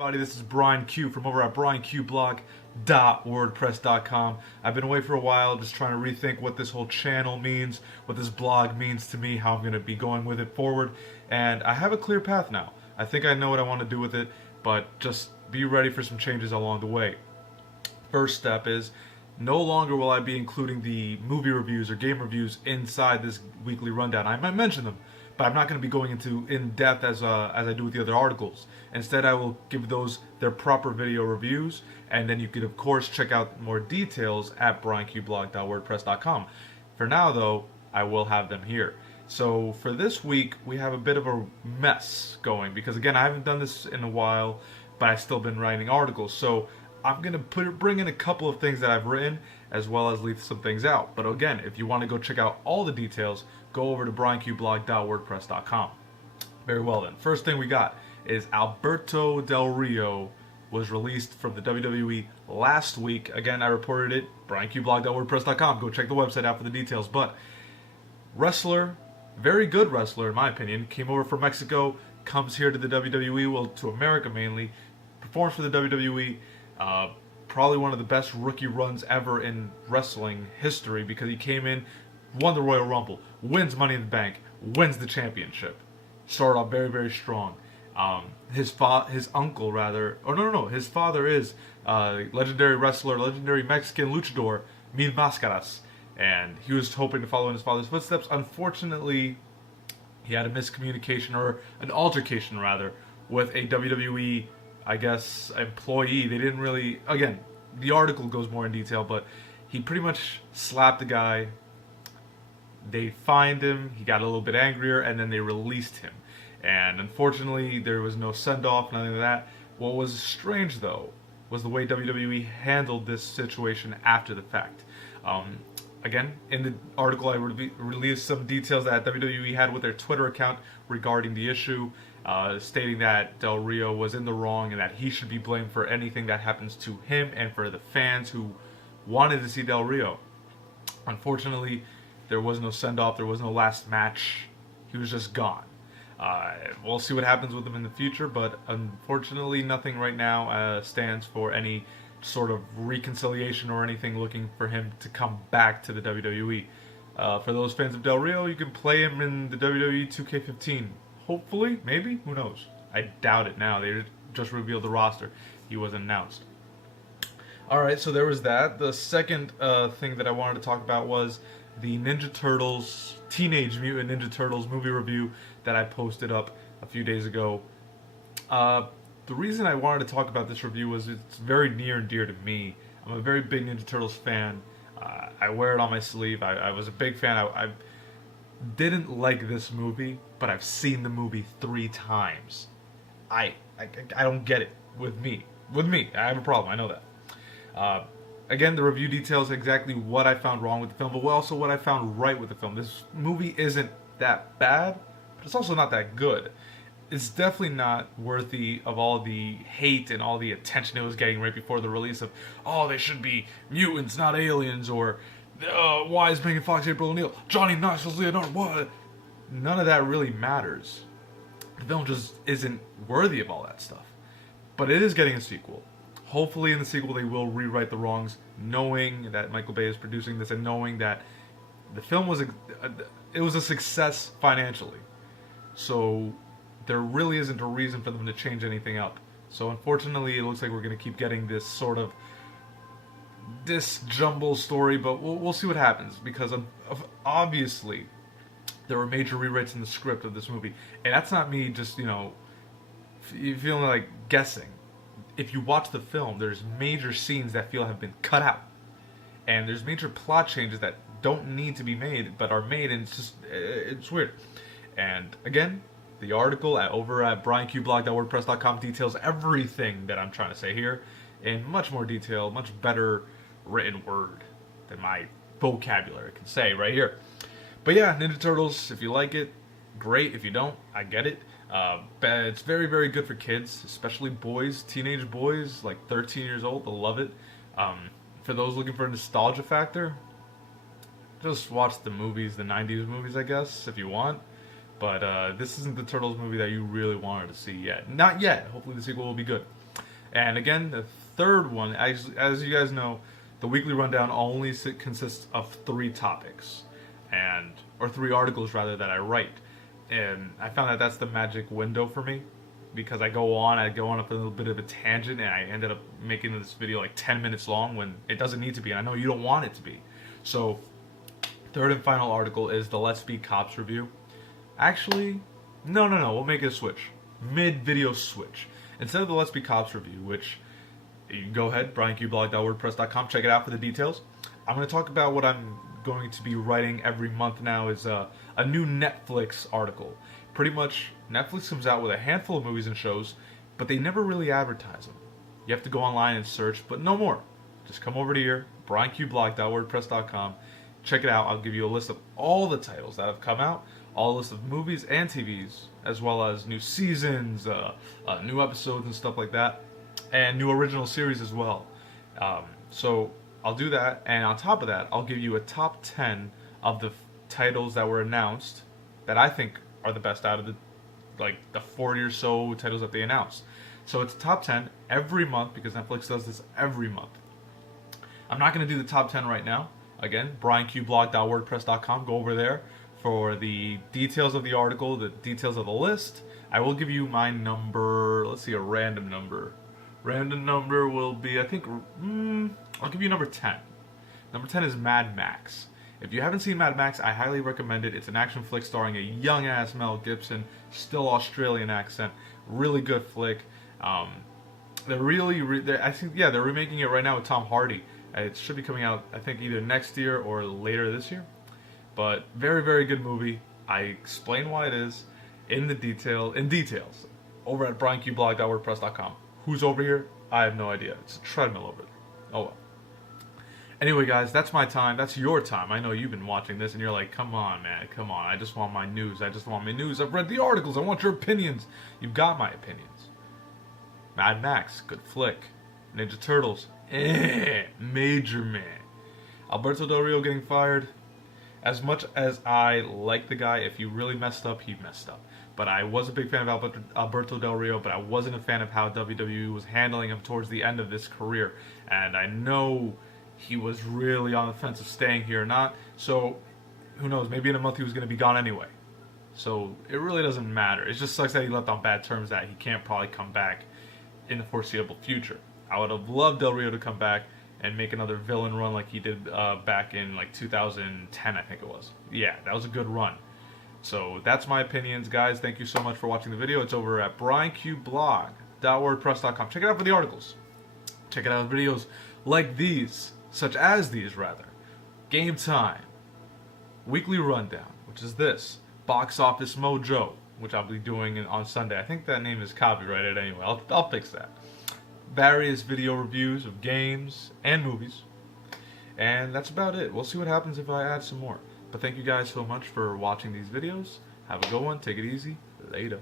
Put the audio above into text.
Everybody, this is Brian Q from over at brianqblog.wordpress.com. I've been away for a while, just trying to rethink what this whole channel means, what this blog means to me, how I'm going to be going with it forward, and I have a clear path now. I think I know what I want to do with it, but just be ready for some changes along the way. First step is, no longer will I be including the movie reviews or game reviews inside this weekly rundown. I might mention them, but I'm not going to be going into in-depth as I do with the other articles. Instead, I will give those their proper video reviews, and then you can, of course, check out more details at brianqblog.wordpress.com. For now, though, I will have them here. So for this week, we have a bit of a mess going, because again, I haven't done this in a while, but I've still been writing articles. So I'm going to bring in a couple of things that I've written, as well as leave some things out. But again, if you want to go check out all the details, go over to brianqblog.wordpress.com. Very well then. First thing we got is Alberto Del Rio was released from the WWE last week. Again, I reported it, brianqblog.wordpress.com. Go check the website out for the details. But wrestler, very good wrestler in my opinion, came over from Mexico, comes here to the WWE, well, to America mainly, performs for the WWE. Probably one of the best rookie runs ever in wrestling history, because he came in, won the Royal Rumble, wins Money in the Bank, wins the championship. Started off very, very strong. His uncle, rather, or no, his father is legendary wrestler, legendary Mexican luchador, Mil Máscaras, and he was hoping to follow in his father's footsteps. Unfortunately, he had a miscommunication, or an altercation rather, with a WWE, I guess, employee. They didn't really, again, the article goes more in detail, but he pretty much slapped the guy. They fined him, he got a little bit angrier, and then they released him. And unfortunately, there was no send-off, nothing like that. What was strange, though, was the way WWE handled this situation after the fact. Again, in the article, I released some details that WWE had with their Twitter account regarding the issue, stating that Del Rio was in the wrong and that he should be blamed for anything that happens to him and for the fans who wanted to see Del Rio. Unfortunately, there was no send-off, there was no last match. He was just gone. We'll see what happens with him in the future, but unfortunately nothing right now stands for any sort of reconciliation or anything looking for him to come back to the WWE. For those fans of Del Rio, you can play him in the WWE 2K15. Hopefully, maybe, who knows? I doubt it now. They just revealed the roster. He wasn't announced. Alright, so there was that. The second thing that I wanted to talk about was the Ninja Turtles, Teenage Mutant Ninja Turtles movie review that I posted up a few days ago. The reason I wanted to talk about this review was it's very near and dear to me. I'm a very big Ninja Turtles fan. I wear it on my sleeve. I was a big fan. I didn't like this movie, but I've seen the movie 3 times. I don't get it with me. With me, I have a problem. I know that. Again, the review details exactly what I found wrong with the film, but also what I found right with the film. This movie isn't that bad, but it's also not that good. It's definitely not worthy of all the hate and all the attention it was getting right before the release of, oh, they should be mutants, not aliens, or why is Megan Fox April O'Neil? Johnny Knoxville's Leonardo, what? None of that really matters. The film just isn't worthy of all that stuff. But it is getting a sequel. Hopefully in the sequel they will rewrite the wrongs, knowing that Michael Bay is producing this and knowing that the film was a success financially. So there really isn't a reason for them to change anything up. So unfortunately it looks like we're going to keep getting this jumble story, but we'll see what happens, because obviously there were major rewrites in the script of this movie. And that's not me just, feeling like guessing. If you watch the film, there's major scenes that have been cut out. And there's major plot changes that don't need to be made, but are made, and it's weird. And again, the article over at brianqblog.wordpress.com details everything that I'm trying to say here in much more detail, much better written word than my vocabulary can say right here. But yeah, Ninja Turtles, if you like it, great. If you don't, I get it. But it's very, very good for kids, especially boys, teenage boys, like 13 years old. They'll love it. For those looking for a nostalgia factor, just watch the movies, the 90s movies, I guess, if you want. But this isn't the Turtles movie that you really wanted to see yet. Not yet. Hopefully the sequel will be good. And again, the third one, as you guys know, the weekly rundown only consists of 3 topics, or 3 articles rather, that I write. And I found that that's the magic window for me, because I go on up a little bit of a tangent, and I ended up making this video like 10 minutes long when it doesn't need to be. And I know you don't want it to be. So, third and final article is the Let's Be Cops review. Actually, no, we'll make it a switch. Mid-video switch. Instead of the Let's Be Cops review, which you can go ahead, brianqblog.wordpress.com, check it out for the details. I'm going to talk about what I'm going to be writing every month now is a new Netflix article. Pretty much, Netflix comes out with a handful of movies and shows, but they never really advertise them. You have to go online and search, but no more. Just come over to here, brianqblog.wordpress.com, check it out. I'll give you a list of all the titles that have come out, all a list of movies and TVs, as well as new seasons, new episodes and stuff like that, and new original series as well. So I'll do that, and on top of that, I'll give you a top 10 of the titles that were announced that I think are the best out of the 40 or so titles that they announced. So it's top 10 every month, because Netflix does this every month. I'm not going to do the top 10 right now. Again, brianqblog.wordpress.com. Go over there for the details of the article, the details of the list. I will give you my number. Let's see, a random number. Random number will be, I think, I'll give you number 10. Number 10 is Mad Max. If you haven't seen Mad Max, I highly recommend it. It's an action flick starring a young-ass Mel Gibson, still Australian accent. Really good flick. They're remaking it right now with Tom Hardy. It should be coming out, I think, either next year or later this year. But very, very good movie. I explain why it is in details over at brianqblog.wordpress.com. Who's over here? I have no idea. It's a treadmill over there. Oh well. Anyway, guys, that's my time. That's your time. I know you've been watching this and you're like, come on, man. Come on. I just want my news. I've read the articles. I want your opinions. You've got my opinions. Mad Max, good flick. Ninja Turtles, major man. Alberto Del Rio getting fired. As much as I like the guy, if he really messed up, he messed up. But I was a big fan of Alberto Del Rio, but I wasn't a fan of how WWE was handling him towards the end of this career. And I know he was really on the fence of staying here or not. So, who knows, maybe in a month he was going to be gone anyway. So, it really doesn't matter. It just sucks that he left on bad terms, that he can't probably come back in the foreseeable future. I would have loved Del Rio to come back and make another villain run like he did back in 2010, I think it was. Yeah, that was a good run. So that's my opinions, guys. Thank you so much for watching the video. It's over at brianqblog.wordpress.com. Check it out for the articles. Check it out videos like these, such as these rather. Game Time, Weekly Rundown, which is this. Box Office Mojo, which I'll be doing on Sunday. I think that name is copyrighted anyway. I'll fix that. Various video reviews of games and movies. And that's about it. We'll see what happens if I add some more. But thank you guys so much for watching these videos. Have a good one. Take it easy. Later.